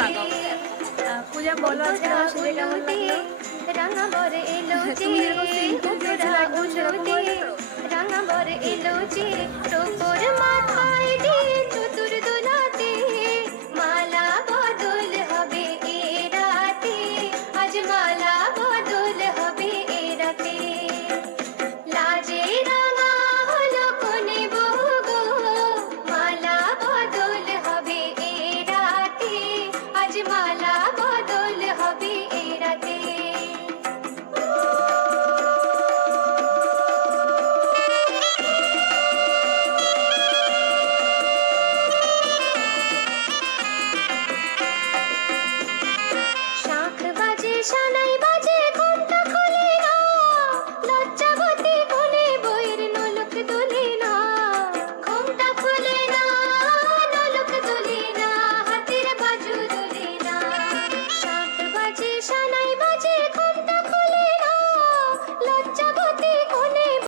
তাকাও। পূজা বলো আজকে আমার সাথে কেমন লাগলো? রাঙা বর এলো তুমি এরকম সিম্পল দিয়েছিলে একদম সেরকম হয়ে যেত। রাঙা বর এলো যে তোর মাথায় দিয়ে